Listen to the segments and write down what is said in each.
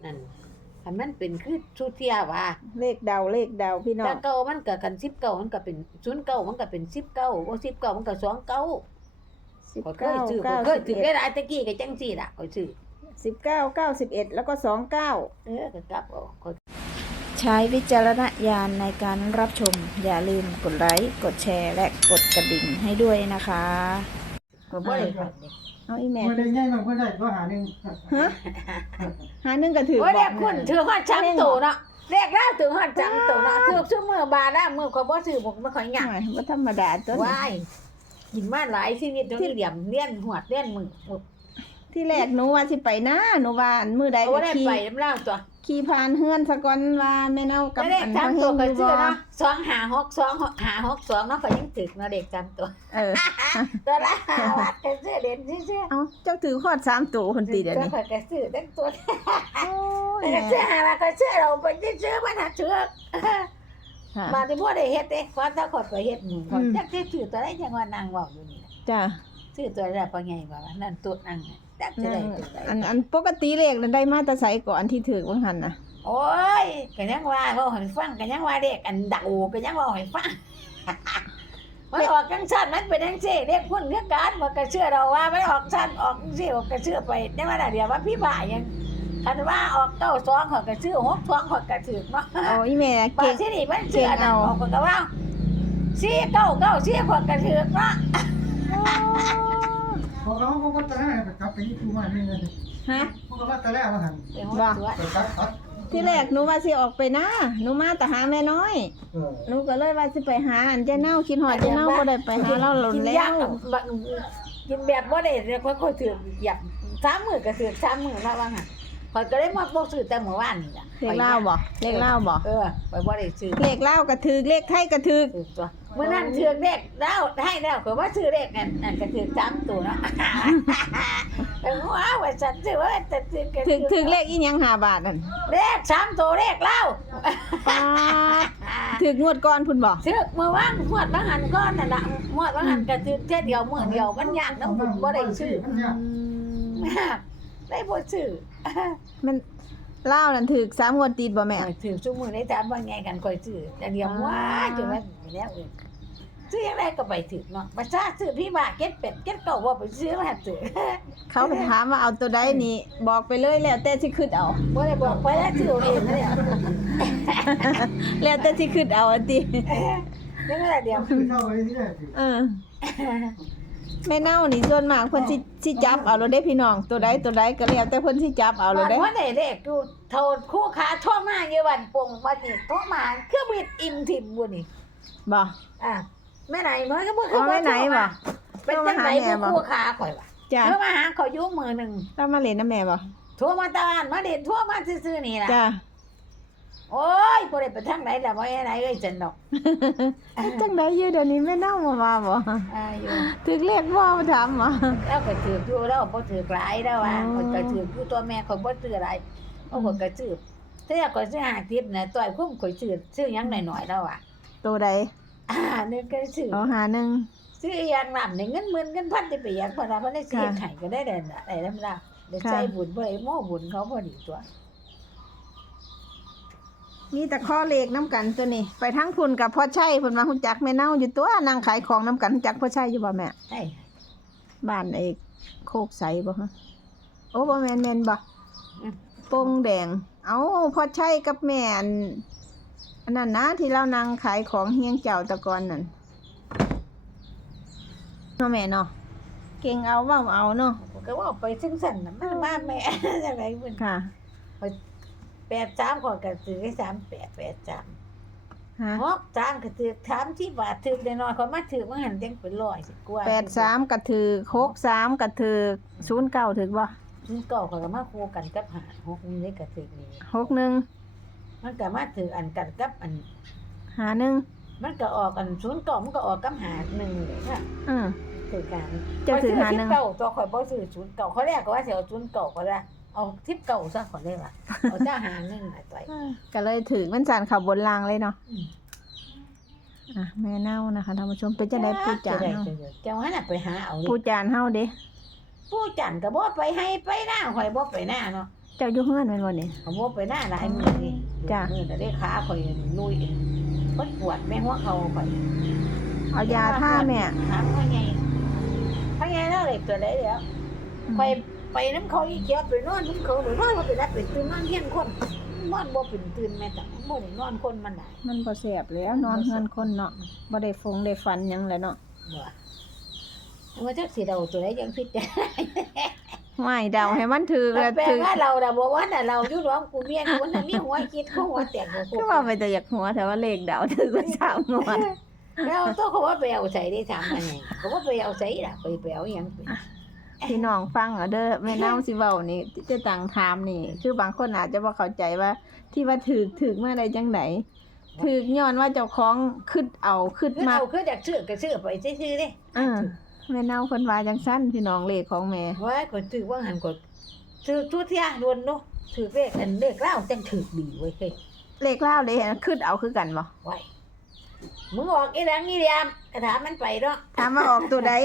นั่นคันมันเป็นคือสุเทียว่าเลขเดาพี่น้อแต่งเก่ามันก็กัน19มันก็เป็น09มันก็เป็น19บ่19มันก็29ข้อยเคยซื้อข้อยเคยถือได้หลายตะกี้ก็จังซี่ล่ะข้อยซื้อ 19 91แล้วก็29 ก็กลับเอาข้อยใช้วิจารณญาณในการรับชมอย่าลืมกดไลค์กดแชร์และกดกระดิ่งให้ด้วยนะคะก็บ่ได้ฝันเด้เอาอีแม่บ่ได้ง่ายมันบ่ได้ก็หาหนึงฮะหาหนึงก็ถือโอ้ยเรียกคุณถือฮอด3โตเนาะเรียกแล้วถือฮอด3โตเนาะถือซุมื้อบาดามื้อข้อยบ่ซื้อบ่ค่อยยากบ่ธรรมดาตัวนี้ว้ายกินมาหลายชีวิตจนเหลี่ยมเลี้ยนหวดเลี้ยนมือที่แรกหนูว่าสิไปนะหนูว่ามื้อใดเอาก็ได้ขี่ไปน้ำเล่าตัวขี่ผ่านเฮือนซะก่อนว่าแม่เน่ากับไม่ได้อันจำเฮตัวงก็อยู่ชื่บ่อเนาะ2 5 6 2 5 6 2เนาะก็ยังถึกเนาะเด็กจำตัวเออตัวละวัดก็ซื้อเด่นซื่อเอ้าเจ้าถือขอด3ตัวคนตีเดี๋ยวก็นี้ก็ซื้อทั้งตัวโอ้ยแต่ซื้อหาละก็ซื้อเราไปซื้อมันหาเชือกค่ะมาที่บ่ได้เฮ็ดเด้ขอถ้าขอไปเฮ็ดหมู่จักสิซื้อตัวใดจังว่านางเว้าอยู่นี่จ้ะซื้อตัวใดพอไงว่านั่นตัวนั่งจักจะได้ตัวใดอันปกติเลขนั้นได้มาแต่ไสก่อนที่ถือว่าหั่นน่ะโอ้ยก็ยังว่าเขาให้ฟังก็ยังว่าเด็กอันเดาก็ยังว่าให้ฟัง มันออกจังซั่นมันเป็นจังซี่เด็กพุ่นคือกันมันก็เชื่อเราว่ามันออกซั่นออกจังซี่ก็เชื่อไปได้ว่าเดี๋ยวว่าพี่บ่ายังคันว่าออก92เขาก็ซื้อ62เขาก็ถือเนาะเอาอีแม่บาเก่ดงที่นี่มันเชื่อเอาออกก็ว่า499 4เขาก็ถือเนาะพอเขาก็ตะแลกลับไปที่ตู้มานี่เลยฮะพวกก็ตะแลว่าหั่นเป็นว่าตัวไปตัดที่แรกหนูว่าสิออกไปนะหนูมาแต่หาแม่น้อย หนูก็เลยว่าสิไปหาอันเจ้าเน่าคิดหอดเจ้าเน่าบ่ได้ไปหาเราหล่นแล้กินยาว กกินแบบบ่ได้เรียกว่าค่อยถืออยาก3มื้อก็ถือ3มื้อเนาะว่าหั่นข่อยก็เลยมาบ่ซื้อแต่เมื่อวานนี่ล่ะเลขเล่าบ่เลขเล่าบ่ไปบ่ได้ซื้อเลขเล่ากระถือเลขไทยกระถือซื้อตัวเมื่อนั้นซื้อเลขแล้วให้แล้วก็ว่าซื้อเลขนั่นก็ถือ3ตัวเนาะ แต่ว่าฉันซื้อว่าแต่ซื้อก็ถือเลขอีหยัง5 บาทนั่นเลข3ตัวเลขเล่าป้าดถืองวดก่อนพุ่นบ่ซื้อเมื่อวานงวดบางหันก่อนนั่นล่ะงวดบางหันก็ซื้อแค่เดียวมื้อเดียวมันยากนำบุญบ่ได้ซื้อได้บ่ซื้อมันเล่านั่นถือ3งวดติดบ่แม่ถือซุมื้อได้ถามว่าไงกันค่อยซื้อแต่เดียวว่าจนว่าแล้วซื้อยังไงก็ไปถือเนาะประชาซื้อพี่บ้าเก็ดเป็ดเก็ดเก่าว่าไปซื้อมาซื้อเขาถามว่าเอาตัวใดนี่บอกไปเลยแล้วแต่สิคิดเอาบ่ได้บอกไปแล้วซื้อเองนะเนี่ยแล้วแต่สิคิดเอาอันตินั่นแหละเดียวเข้าไปที่ได้เออแม่เน่านี่ส่วนมากเพิ่นสิจับเอาแล้วเด้พี่น้องตัวใดก็แล้วแต่เพิ่นสิจับเอาแล้วเด้ว่าได้เลขกูโทษคู่ค้าโทรมาอยู่วันปงว่าสิโทรมาคือบิดอิ่มถิ่มบ่นี่บ่แม่ไหนมันก็บ่เอาไว้ไหนบ่เป็นจังไดผู้คู่ค้าข่อยว่าจ้ะโทรมาหาเขาอยู่มื้อนึงเรามาเล่นนะแม่บ่โทรมาตะวันมาเด่นโทรมาซื่อๆนี่ล่ะจ้ะโอ้ยบ่ได้ไปทางไหนล่ะบ่ไอ้ไหนเอ้ยจันดอกจังไดอยู่เดี๋ยวนี้แม่เน่ามาบ่อยู่ถึกเรียกบ่ถามบ่แล้วก็ถืออยู่แล้วบ่ถือหลายแล้วว่าอ๋อข่อยก็ถืออยู่ตัวแม่ข่อยบ่ซื้อหลายเพราะข่อยก็ซื้อถ้าอยากข่อยซื้อ50น่ะต่อยคุ้มข่อยซื้อหยังหน่อยๆแล้วอ่ะตัวใดนึงก็ซื้อเอาหาหนึ่งซื้ออย่างนำนี่เงินหมื่นเงินพันได้ไปหยังบ่ล่ะบ่ได้ซื้อไข่ก็ได้ได้น่ะได้นำล่ะได้ใช้บุญบ่ได้โม้บุญเขาพอดีตัวมีแต่ข้อเลขน้ำกันตัวนี้ ไปทั้งพุ่นกับพ่อชัยเพิ่นมาฮู้จักแม่เน่าอยู่ตัวนั่งขายของน้ำกันฮู้จักพ่อชัยอยู่บ่แม่ใช่บ้านโคกใสบ่ฮะโอ้บ่แม่นบ่โป่งแดง เอ้าพ่อชัยกับแม่อันนั้นนะที่เรานั่งขายของเฮียงเจ้าตะกอนนั่นเนาะแม่เนาะเก่งเอาเว้าเอาเนาะก็ว่าไปซึ่งสั่นน่ะมันมาแม่ จังได๋เพิ่นค่ะ 83ข่อยก็ซื้อให้3883 ฮะ 63ก็ถือ3ที่บาทถือได้น้อยข่อยมาถือมันหันจังเป็น100สิกว่า 83ก็ถือ63ก็ถือ09ถือบ่ถึงเก่าข่อยก็มาคู่กันกับ6นี่เลยก็ถือนี่ 61 มันก็มาถืออันกันกับอัน 51 มันก็ออกอัน09มันก็ออกกับ1เลยค่ะ ถือกันจะถือหาหนึ่งเก่าตัวข่อยบ่ซื้อ09เขาแรกก็ว่าสิเอา09ก็ได้เอา19ซะขอยได้ว่าเอาจ้าหา1น่ะต่อยก็เลยถือมันสานข่าวบนรางเลยเนาะอืมแม่เน่านะคะท่านผู้ชมเป็นจะได้ปูจานเฮาเจ้าหันน่ะไปหาเอาปูจานเฮาเด้ผู้จันก็บ่ไปให้ไปหน้าข่อยบ่ไปหน้าเนาะเจ้าอยู่เฮือนแม่นบ่นี่เขาบ่ไปหน้าหลายมื้อนี่จ้ะมื้อแต่ได้ขาข่อยลุยปวดแม่หัวเข่าข่อยเอายาท่าแม่ถามพ่อใหญ่แล้วเด็กตัวใดเดี๋ยวไปน้ำเขาอีเกียวไปนอนน้ำเขาหรือนอนบ่ไปรับไปตื่นนอนเฮียนคนนอนบ่เป็นตื่นแม่จังบ่ได้นอนคนมันได้มันบ่แซ่บแล้วนอนเฮือนคนเนาะบ่ได้ฟงได้ฟันหยังแหละเนาะบ่ว่าจักสิเดาตัวใดยังผิดจ้ะไม่เดาให้มันถูกแต่แล้วแปลถูกว่าเราน่ะบ่ว่าน่ะเราอยู่ร้องกูเมียกูน่ะมีหัวคิดของหัวแตกหัวโคคือว่าไปแต่อยากหัวแต่ว่าเลขเดาถูกกว่า3งวดแล้วตัวเขาว่าไปเอาใส่ได้ถามว่าไงเขาว่าไปเอาใส่ล่ะไปเอาหยังพี่น้องฟังเอาเด้อแม่นางสิเว้านี่จะตั้งถามนี่ คือบางคนอาจจะบ่เข้าใจว่า ที่ว่าถูกมาได้จังได๋ถูกย้อนว่าเจ้าของคิดเอาคิดคือมาเอาคืออยากซื้อก็ซื้อไปซื่อๆเด้แม่นางเพิ่นว่าจังซั่นพี่น้องเลขของแม่ว่าก็ถือว่าหันก็ถือทุเที่ยโดนเนาะถือเลขอันเลขเล่าจังถือดีไว้ยเคยเลขลาวเลยคิดเอาคือกันบ่ไว้มึงออกอีหลังนี่เดียมกระถามมันไปเนาะถามว่าออกตัวใด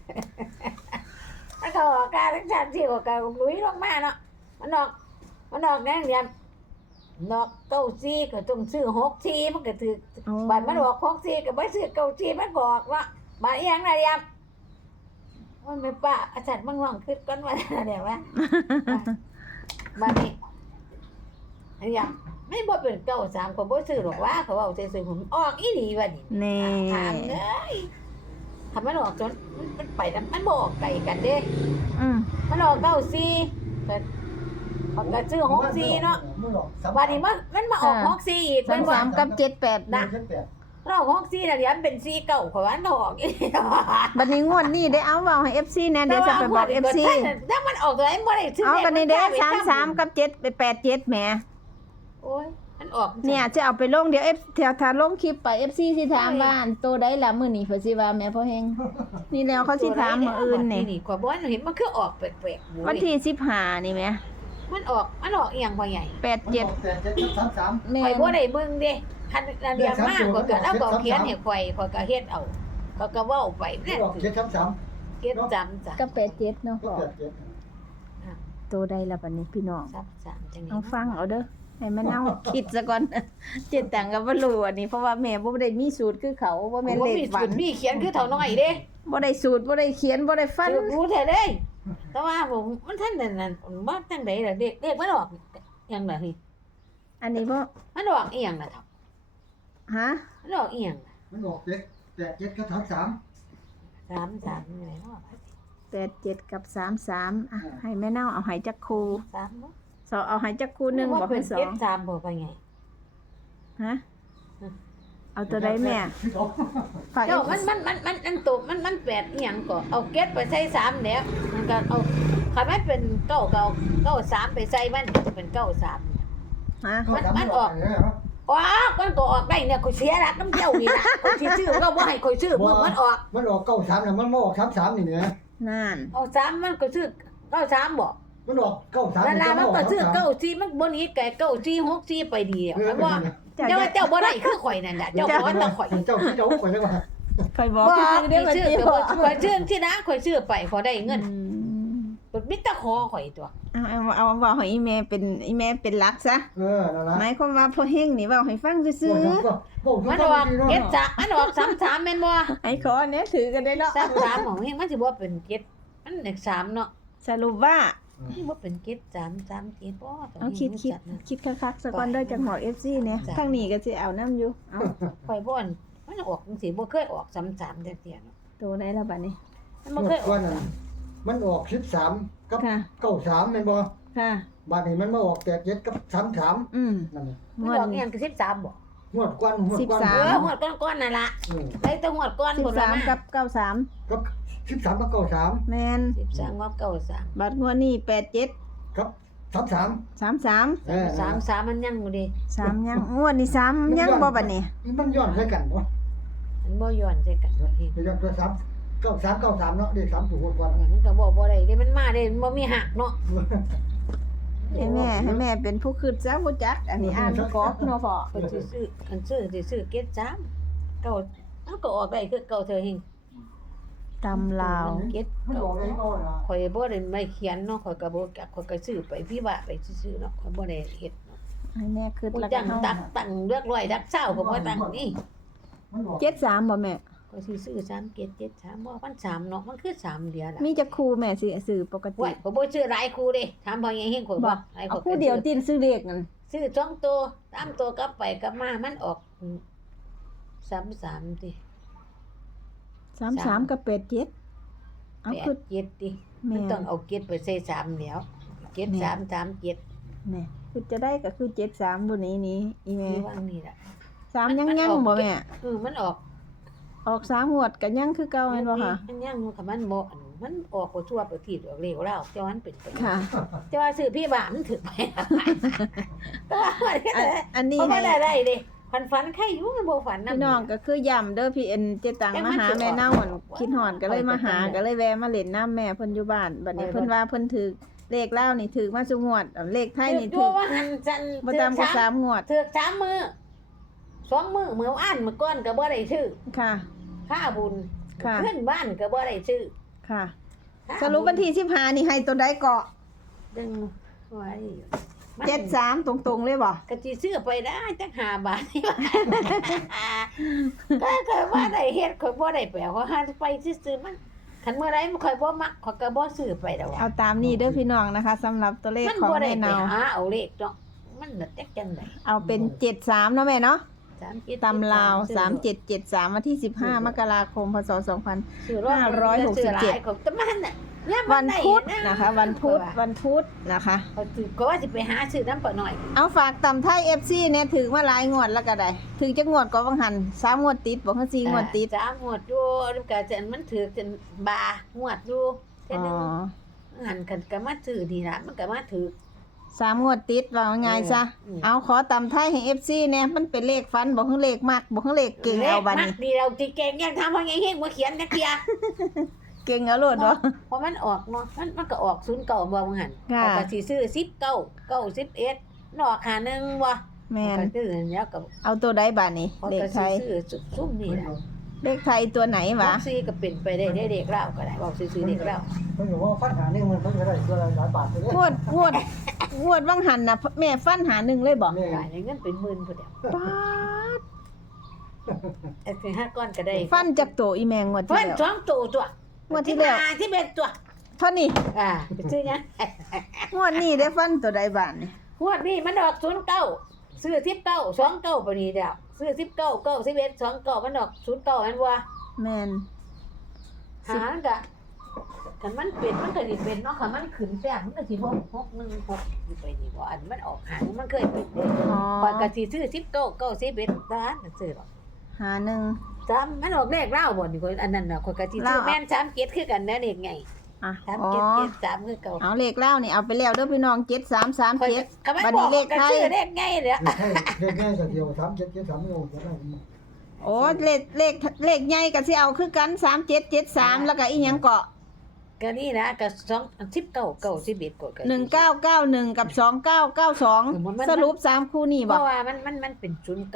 มันก็ออกการทั้งชาติที่ออกการลุยลงมาเนาะมันออกนั่นเดียมนอกเก้าซี่ก็ต้องซื้อ6ซี่มันก็ถือบัตรมันออก6ซี่ก็บ่ซื้อเก้าซี่มันก็ออกเนาะบาดอีหยังน่ะเดียมมันไม่ป้าอาจารย์มันว่างขึ้นก่อนว่าเดี๋ยวว่าบาดนี้อันนี้ไม่บ่เป็นเก้าสามก็บ่ซื้อหรอกว่าเขาเอาซื่อๆผมออกอีหลีว่านี่นี่ถามเอ้ยทำมันออกจนมันไปแล้วมันบ่ออกไกลกันเด้อืมมันออกเก้าซี่ก็เขาก็ซื้อหกซี่เนาะมันหรอกวันนี้มันมาออกหกซี่อีกเป็นว่า 3กับ78 นะ เราหกซี่น่ะเดี๋ยวมันเป็นซี่เก่าเขาว่ามันออกอีกบัดนี้งวดนี้ได้เอาเว้าให้ FC แน่เดี๋ยวจะไปบอก FC ถ้ามันออกตัวไหนบ่ได้ซื้อเอากันนี่เด้เลข 33กับ7ไป87แหมโอ้ยมันออกเนี่ยจะเอาไปลงเดี๋ยว F ถ้าลงคลิปไป FC สิถามว่าอันโตได้ล่ะมื้อนี้เพิ่นสิว่าแม่พ่อแฮงนี่แล้วเขาสิถามมื้ออื่นนี่นี่กว่าบ่เห็นมันคือออกแปลกๆอยู่วันที่15นี่แหมมันออกอีหยังบ่ใหญ่ 87แม่ข่อยบ่ได้เบิ่งเด้คันอันเดียวมากกว่าเกิดแล้วก็เขียนให้ข่อยก็เฮ็ดเอาก็เว้าไปมันเนี่ยหรอกเก็บจำจ้ะกับ87เนาะพ่อโตได้ล่ะบัดนี้พี่น้องซับสามจังเอาฟังเอาเด้อให้แม่เนาคิดซะก่อน เจ็ดตังก็บ่รู้อันนี้เพราะว่าแม่บ่ได้มีสูตรคือเขาบ่แม่นเลขฝันมีเขียนคือเท่าน้อยเด้บ่ได้สูตรบ่ได้เขียนบ่ได้ฟันรู้แท้เด้แต่ว่าผมมันท่านนั่นบ่จังได๋ล่ะเด็กมันออกหยังล่ะนี่อันนี้บ่มันออกอีหยังล่ะครับฮะมันออกอีหยังมันหรอก7ก็33 33นี่แหละเนาะ 87กับ33อ่ะให้แม่เนาเอาให้จักคู่ 3เนาะสอเอาให้จักคู่หนึงบ่ให้สอเก็งบ3บ่ไปไงฮะเอาตัวใดแม่ฝากเจ้ามันตกมันแปดอีหยังก็เอาเก็บไปใส่3แล้วมันก็เอาคันมันเป็น9 3ไปใส่มันจะเป็น93 ฮะมันออกมันก็ออกได้เนี่ยข่อยเสียรักน้ำเจ้านี่ล่ะข่อยสิซื้อก็บ่ให้ข่อยซื้อมึงมันออกมันออก93แล้วมันบ่ออก33นี่แหละนั่นเอา3มันก็ซื้อ93บ่มันออก93 เวลามันก็ซื้อ94มันบ่หนีไกล94 64ไปดีอ่ะมันบ่ เจ้าบ่ได้คือข่อยนั่นน่ะเจ้าบ่ต้องข่อยเจ้าข่อยได้ว่าค่อยบอกบ่คือได้มาซื้อเที่ยก็วบ่ข่อยซื้อที่นะข่อยซื้อไปข่อยได้เงินมิตรขอข่อยตัวเอาเว้าให้อีแม่เป็นหลักซะนั่นล่ะหมายความว่าพ่อเฮงนี่เว้าให้ฟังซื่อมันออกเก็บจ้ะมันออก33แม่นบ่ๆให้ขอเนี่ยถือกันได้แล้ว 33ของเฮงมันสิบ่เป็นเก็บมันเลข3เนาะสรุปว่ามันบ่เป็นเก็บ3เก็บบ่เอาคิดคักๆซะก่อนเด้อจังหวัด FC เนี่ยทางนี้ก็สิเอานํอยู่เอาข่อยบ่อนมันออกจังซี่บ่เคยออก33จังซี่เนาะตัวไหนล่ะบัดนี้มันบ่เคยออกมันออก13กับค่ะ 93แม่นบ่ค่ะบัดนี้มันมาออก87กับ33 อืมนั่นน่ะมันออกอีหยังคือ13บ่งวดก่อนหวดก้อนนั่นล่ะได้แต่หวดก้อนพุ่นละมา 13กับ93 กับ13กับ93 แม่น 13กับ93 บัดงวดนี้87 กับ33 33 33มันยังอยู่ดิ 3ยังงวดนี้3ยังบ่บัดนี้มันย้อนใส่กันบ่มันบ่ย้อนใส่กันว่าที่ย้อนตัว9393เนาะเด็ก3ตัวก่อนมันก็บ่ได้เด้มันมาได้มันบ่มีหักเนาะให้แม่เป็นผู้คิดซะบ่จักอันนี้อ่านกอกเนาะพ่อเพิ่นสิซื้ออันซื้อสิซื้อเก็บ3เก่ามันก็ออกได้คือเก่าเธอเฮงตำลาวเก็ดมันบอกอะไรก็ล่ะข่อยบ่ได้ไม่เขียนเนาะข่อยก็บ่จักข่อยก็ซื้อไปพี่ว่าไปซื่อๆเนาะข่อยบ่ได้เฮ็ดเนาะให้แม่คิดบ่แล้วจัก็งเฮาตั้งเลือกร้อยดักเช้าก็บ่ตั้งนี่มันบอก 73บ่แม่ข่อยสิซื้อ3เก็ด7 3บ่มัน3เนาะมันคือ3เดียวล่ะมีจักคู่แม่สิซื้อปกติโอ้ยข่อยบ่ซื้อหลายคู่เด้ถามพ่อใหญ่เฮงข่อยบ่หลายเอาคู่เดียวตินซื้อเลขนั่นซื้อ2ตัว3ตัวกลับไปกลับมามันออก33ติ 33กับ87เอาคือ 8 7ติแม่มันต้องเอาเก็ดไปใส่3แล้วเก็ด3 3 7 แม่คือจะได้ก็คือ73บ่นี้อีแม่ที่ว่างนี่ล่ะ 3ยังบ่แม่มันออกออก3งวดก็ยังคือเก่าแม่นบ่ค่ะมันยังอยู่ค่ะมันบ่อันมันออกบ่ทั่วประเทศออกเร็วแล้วเจ้ามันเป็นไปค่ะเจ้าว่าซื้อพี่บ้านมันถึกไปแต่ว่ามันก็อันนี้เพราะให้มันได้เด้ฝันใครอยู่มันบ่ฝันนำพี่น้องก็คือย้ำเด้อพี่เอ็นเจตังมาหาแม่เน่าอั่นคิดฮอดก็เลยมาหาก็เลยแวะมาเล่นน้ำแม่เพิ่นอยู่บ้านบัดนี้เพิ่นว่าเพิ่นถือเลขลาวนี่ถือมาซุงวดเลขไทยนี่ถืถืออว่าหันจันบ่ตามก็3งวดถือก3มื้อ2มื้อมื้ออ่านมื้อก่อนก็บ่ได้ซื้อค่ะค่าบุญค่ะขึ้นบ้านก็บ่ได้ซื้อค่ะค่าสรุปวันที่15นี่ให้ตัวใดเกาะดึงไว้มัน 73ตรงๆเลยบ่ก็สิซื้อไปได้จัก5บาทนี่ว่า ก็ว่าได้เฮ็ดข่อยบ่ได้ไปเอาหาไปซื้อๆมันคันเมื่อไรมันข่อยบ่มักข่อยก็บ่ซื้อไปดอกว่าเอาตามนี้เด้อพี่น้องนะคะสำหรับตัวเลขมันของบ่ได้แม่ไปเนาหาเอาเลขเนาะมันน่ะจักจังได๋เอาเป็น73เนาะแม่เนาะ 3 ตำลาว3773วันที่15มกราคมพศ2000 ซื้อรอบ 567 ซื้อหลายของแต่มันน่ะเนี่ยวันพุธนะคะ วันพุธนะคะเขาถือก็ว่าสิไปหาซื้อน้ำปลาหน่อยเอาฝากตำไทย FC เนี่ยถึงมาหลายงวดแล้วก็ได้ถึงจะงวดก็วังหัน3งวดติดบ่คือ4งวดติด 3งวดอยู่แล้วก็จะมันถือจนบางวดอยู่เท่าอ๋นึงอหันกันก็มาซื้อดีล่ะมันก็มาถือ 3งวดติดว่าง่ายซะ เอาขอตำไทยให้ FC เนี่ยมันเป็นเลขฟันบ่คือเลขมักบ่คือเลขเก่งเอาบัดนี้ดีเราสิเก่งยังทำว่าไงเฮงบ่เขียนจักเที่ยเก่งเอาโลดบ่เพราะมันออกเนาะมันก็ออก09บ่ว่าหันค่ะก็สิซื้อ19 91นอกหานึงบ่แม่นก็ซื้อแล้วก็เอาตัวใดบัดนี้พอเลขก็ไทสิยซื้อซุ่มนี่ล่ะเลขไทยตัวไหนวะซีก็เป็นไปได้เด็กเล่าก็ได้บอกซื้อๆเด็กเล่าเพิ่นบอกว่าฟันหานี่มันเพิ่นก็ได้ตัวละหลายบาทไปเลยงวดวังหันน่ะแม่ฟันหาหนึ่งเลยบ่แม่หลายเงินเป็นหมื่นพุ่นเดียวป๊าดไอ้คือ5ก้อนก็ได้ฟันจากโตอีแมงงวดที่ฟันแล้วสองตัวตัวงวดที่แล้วที่เป็นตัวเท่านี้ไปซื้อยังงวดนี้ได้ฟันตัวใดบาทนี่งวดนี้มันออก09ซื้อ19 29ปานนี้เดียวซื้อ19 91 29มันออก09อันว่าแม่นหามันก็คันมันเป็นมันก็สิเป็นเนาะคันมันขึ้นแป้งมันก็สิบ่616อยู่ไปนี่บ่อันมันออกหางมันเคยเป็นเด้อ๋อปกติซื้อ19 91ล้านซื้อหรอกหาหนึ่งมันออกเลขเล่าบ่นี่คนอันนั้นน่ะคนกะสิซื้อลาวแม่น3เกียรติคือกันนะเลขไงอ่ะ 3 อ๋อเกียรติ3คือเก่าเอาเลขแล้วนี่เอาไปแล้วเด้อพี่น้อง7337 ก็ไม่บัดบนี้อกเลขกันไทยชื่อเลขไงเด้อเลขแม่ก็เดียว3773ไม่เอาจะได้โอ้เลขใหญ่ก็สิเอาคือกัน3773แล้วก็อีหยังเกาะก็นี่นะก็19 91กดกัน 1991กับ2992สรุป3คู่นี่เพบ่ราะว่ามันเป็น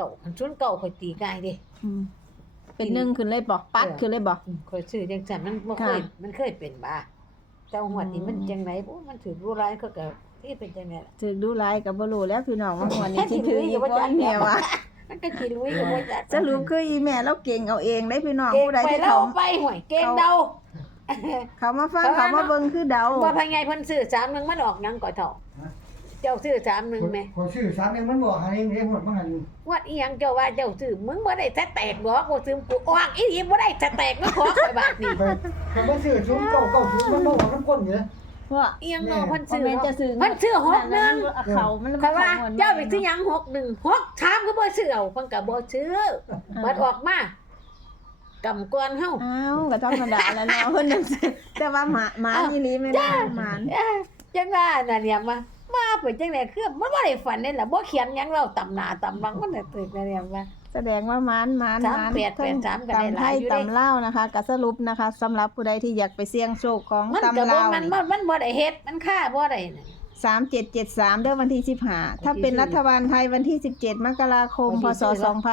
09ค่อยตีง่ายเด้อืมเป็นหนึ่งขึ้นเลยบ่ปัดขึ้นเลยบ่ค่อยซื้อจังซั่นมันบ่เคยมันเคยเป็นบ่เจ้าหวดนี่มันจังไดบ่มันถือรู้ร้ายเขาก็ที่เป็นจังได๋ถึกดูหลายก็บ่รู้แล้วพี่น้องว่าหัวนี้สิถืออีกบ่แม่ว่ามันก็สิรู้ก็บ่จักสรุปคืออีแม่เราเก่งเอาเองได้พี่น้องเก่งผู้ใดไปที่แล้วไปห่วยเก่งเดาเขามาฟังเขามาเบิ่งคือเดาบ่พายไงเพิ่นซื้อ31มันออกหยังก่อเฒ่าเจ้าซื้อ31แม่คนชื่อ3เองมันบอกหาเองเด้หมดมันหันวัดอีหยังเจ้าว่าเจ้าซื้อมึงบ่ได้แตกบ่บ่ซื้อกูออกอีหลีบ่ได้แตกมาขอข่อยบาทนี่ไปมันชื่อ0990มันบอกน้ำก้นอยู่นะเพราะอีหยังเนาะเพิ่นซื้อแม่จะซื้อเพิ่นซื้อ6นึงเขามันข่อยว่าเจ้าไปซื้อหยัง61 6ถามก็บ่ซื้อเอาเพิ่นก็บ่ซื้อบัดออกมากำกวนเฮาอ้าวก็ธรรมดาแล้วเนาะเพิ่นนึงแต่ว่าหมาอีหลีแม่นหมาจังว่าน่ะเนี่ยมาเป็นจังได๋คือมันบ่ได้ฝันนี่ล่ะบ่เขียนหยังเราตำหน้าตำหลังมันน่ะตึกนะเนี่ยว่าแสดงว่าหมาน 3883ก็ได้หลายอยู่เด้ตำเล่านะคะก็สรุปนะคะสำหรับผู้ใดที่อยากไปเสี่ยงโชคของมันก็ตำบ่เล่ามันบ่ได้เฮ็ดมันค่าบ่ได้น่ะ 3773เด้อวันที่15ถ้าเป็นรัฐบาลไทยวันที่17มกราคมพศ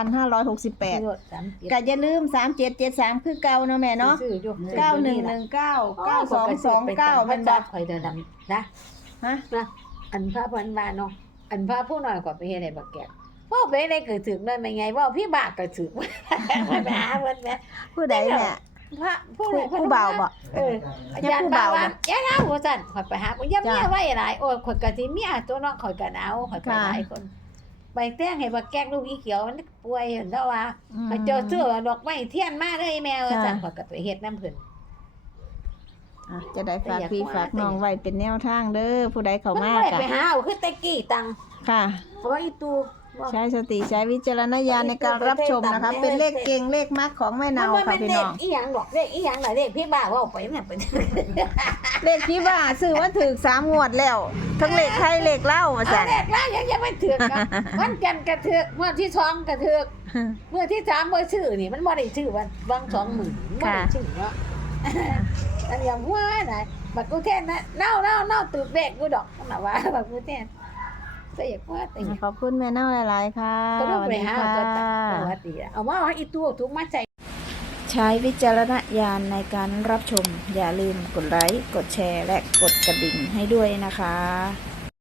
2568ก็อย่าลืม3773คือเก่าเนาะแม่เนาะ9119 9229 มัมัน นจับ่บข่อยเดินนำนะฮะนะอันพระพันวาเนาะอันพระผู้น้อยกว่าไปเฮ็ดให้บักแก่พ่อไปได้เกิดถึกได้ไม่ไงว่าพี่บากก็ถึกไปหาเพิ่นแม่ผู้ใดแม่พระผู้ผู้บ่าวบ่เอออาจารย์บ่าวว่าอย่าเอาว่าซั่นข่อยไปหาบ่อย่าเมียไว้หลายโอ้ยข่อยก็สิเมียตัวน้องข่อยก็เอาข่อยไปหลายคนไปแต่งให้บักแก่ลูกอีเขียวมันป่วยเห็นแล้วว่าเขาเจ้าซื้อดอกไม้เทียนมาเลยแม่ว่าซั่นข่อยก็ไปเฮ็ดนำเพิ่นจะได้ฝากพี่ฝากน้องไว้เป็นแนวทางเด้อผู้ใดเข้ามามันกะไปหาเอาคือแต่กี้ตังค่ะเพราะว่าอีตูใช้สติใช้วิจารณญาณในการรับชมนะคะ เป็นเลขเก่งเลขมักของแม่เนามันค่ะเป็นพี่เด็น้กองอีหยังดอกเด็กอีหยังน่ะเด็กพี่บ้าว่าไปเนี่ยเป็นเลขที่ว่าซื้อว่าถึก3งวดแล้วทั้งเลขไทยเลขเล่าว่าซั่นเด็กแล้วยังไม่ถึกนะวันจันทร์กระเถือกเมื่อที่2กระเถือกเมื่อที่3บ่ชื่อนี่มันบ่ได้ชื่อวันวาง20,000บ่ได้ชื่อเนาะอันอย่างว่าน่ะบักกูแท้นะเน่าตึกเด็กกูดอกน่ะว่าบักกูแท้เสียกว่าติขอบคุณแม่เนาหลายๆค่ะก็ต้องสวัสไปดีหาค่ะตัวตัดสวัสดีเอามาอีตัวทุกมาใจใช้วิจารณญาณในการรับชม อย่าลืมกดไลค์กดแชร์และกดกระดิ่งให้ด้วยนะคะ